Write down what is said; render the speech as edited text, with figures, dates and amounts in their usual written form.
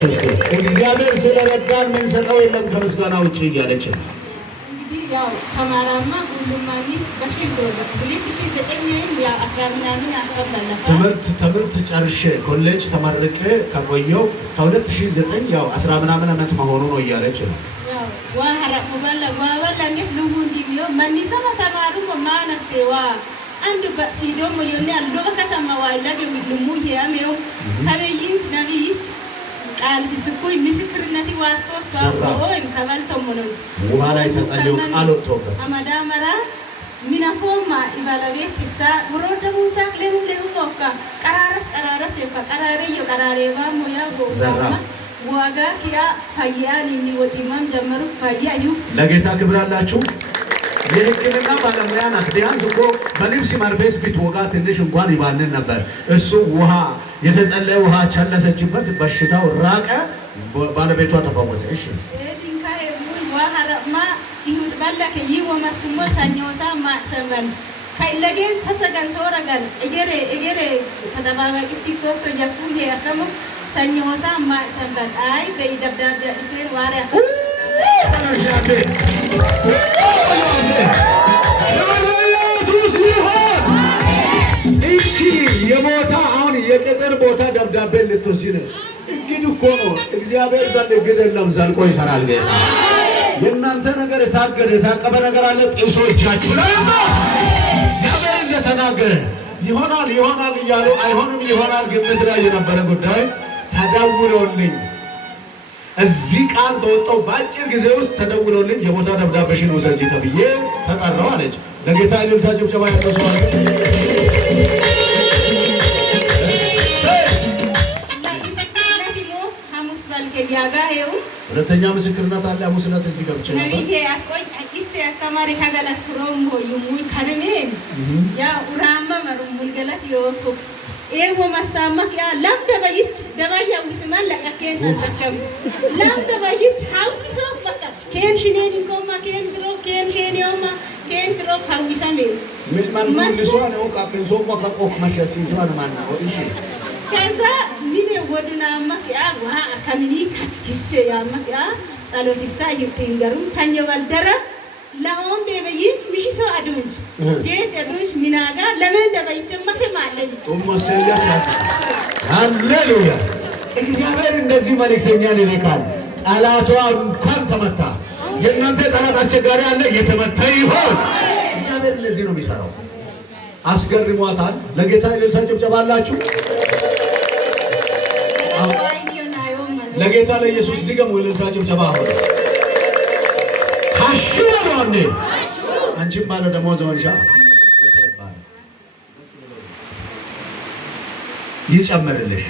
እግዚአብሔር ስለረዳን ምን ሰጠው የለም ከምስጋና ውጪ እያለች ነው። እንግዲህ ያው ተማራማ ሁሉም ማንስ በሽል ወደ ፖሊስ ዘጠኝም ያ 14 አፈረለፈ ትምህርት ጨርሼ ኮሌጅ ተመርቄ ከቆየው ከ2009 ያው 10 ምናምን ዓመት መሆኑ ነው እያለች ነው። ያው ዋህራ ወባላ ነፍ ሉሙንዲዮ ማንሰማ ተማሩ ማናቴዋ አንዱ በሲዶም የኔ አሉ በከተማ ዋይላገ ምልሙ ያሜው ከበይንስ ነብይች ቃል ይስኩይ ምስክርነቲ ዋርቶ ታቆይ ከበልተው ነው ውሃ ላይ ተጸልዮ ቃል ወጥቶበት አማዳመራ ሚናፎማ ኢባላቤት ይሳ ወሮደ ሙሳ ለሉ ሞካ ቀራረስ የቀራረየ ቀራሬባ ሞያ ጎዛማ ዋጋ ኪያ ፈያን የሚወጪማም ጀመሩ ፈያዩ ለጌታ ክብር አላችሁ። የሕክምና ባለሙያ ናት። ቢያንስ እኮ በልብስ መርፌስ ቢትወጋ ትንሽ እንኳን ይባልን ነበር። እሱ ውሃ የተጸለየ ውሃ ቸለሰችበት፣ በሽታው ራቀ፣ ባለቤቷ ተፈወሰ። እሺ ድንካይ ዋሃራማ ይሁድ ባለከ ይወመስሞ ሰኞሳ ማሰበን ከለጌን ተሰገን ሶረገን እገሬ ተጠባባቂች ኮኮ ያኩን ያከሙ ሰኞሳ ማሰበን አይ በይደብዳቤ እቴን ዋሪያ የቦታ አሁን የቅጥር ቦታ ደብዳቤ ልትወስጂ ነው። እንግዲህ እኮ ነው እግዚአብሔር ዘንድ ግድ የለም ዘልቆ ይሰራል። ጌታ የእናንተ ነገር የታገደ የታቀበ ነገር አለ። ጥሶ እጃችሁ ላይ እግዚአብሔር እንደተናገረ ይሆናል እያሉ አይሆንም ይሆናል ግምት ላይ የነበረ ጉዳይ ተደውሎልኝ እዚህ ቃል በወጣው በአጭር ጊዜ ውስጥ ተደውሎልኝ የቦታ ደብዳቤሽን ውሰጂ ተብዬ ተጠራው አለች። ለጌታ እልልታ ጭብጨባ ያደረሰው ሁለተኛ ምስክርነት አለ። ሐሙስ ዕለት እዚህ ገብቼ ነበር። ነብይ አቆይ አቂስ ያከማሪ ሀገላት ክሮም ሆዩሙይ ከነሜ ያ ኡራማ መሩሙል ገላት ይወኩ ኤዎ ማሳማክ ያ ለምደበይች ደባያ ውስማን ለቀከን ተከም ለምደበይች ሐውሶ በቃ ኬን ሽኔን ኮማ ኬን ድሮ ኬን ሼኒዮማ ኬን ድሮ ሐውሰሜ ምን ማን ልሷን ነው ካፕንሶ ማካቆክ ማሸሲዟን ማና ወዲሽ ከዛ ምን ወድና ማኪያ ዋ ከሚኒ ከክስ ያ ማኪያ ጸሎትሳ ይፍትንገሩ ሰኞ ባልደረ ለኦም በበይ ምሽሶ አዱንጅ ጌት አዱንጅ ሚናጋ ለምን ደበይች ማከማለኝ ቶማሰያ ሃሌሉያ። እግዚአብሔር እንደዚህ መልእክተኛ ይልካል። ጠላቷ እንኳን ተመታ። የእናንተ ጠላት አስቸጋሪ አለ የተመታ ይሆን። እግዚአብሔር እንደዚህ ነው የሚሰራው። አስገርሟታል። ለጌታ እልልታ ጭብጨባ አላችሁ። ለጌታ ለኢየሱስ ድገሙ እልልታ ጭብጨባ ሆነ አሽራውኔ አንቺም ባለ ደሞ ዘወንሻ ጌታ ይባረክ ይጨምርልሽ።